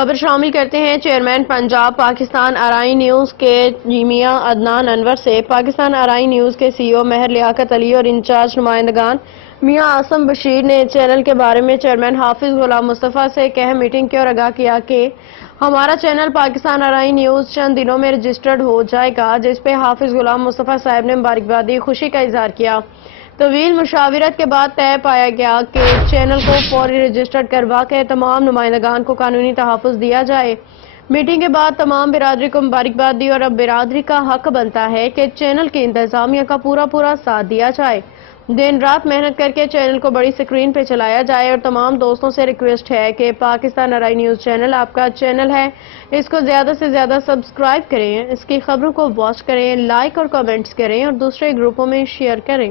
خبر شامل کرتے ہیں چیئرمین پنجاب پاکستان آرائی نیوز کے میاں عدنان انور سے۔ پاکستان آرائی نیوز کے سی ای او مہر لیاقت علی اور انچارج نمائندگان میاں عاصم بشیر نے چینل کے بارے میں چیئرمین حافظ غلام مصطفیٰ سے ایک اہم میٹنگ کی اور آگاہ کیا کہ ہمارا چینل پاکستان آرائی نیوز چند دنوں میں رجسٹرڈ ہو جائے گا، جس پہ حافظ غلام مصطفیٰ صاحب نے مبارکباد دی، خوشی کا اظہار کیا۔ طویل مشاورت کے بعد طے پایا گیا کہ چینل کو فوری رجسٹرڈ کروا کے تمام نمائندگان کو قانونی تحفظ دیا جائے۔ میٹنگ کے بعد تمام برادری کو مبارکباد دی اور اب برادری کا حق بنتا ہے کہ چینل کی انتظامیہ کا پورا ساتھ دیا جائے، دن رات محنت کر کے چینل کو بڑی سکرین پہ چلایا جائے، اور تمام دوستوں سے ریکویسٹ ہے کہ پاکستان آرائی نیوز چینل آپ کا چینل ہے، اس کو زیادہ سے زیادہ سبسکرائب کریں، اس کی خبروں کو واچ کریں، لائک اور کمنٹس کریں اور دوسرے گروپوں میں شیئر کریں۔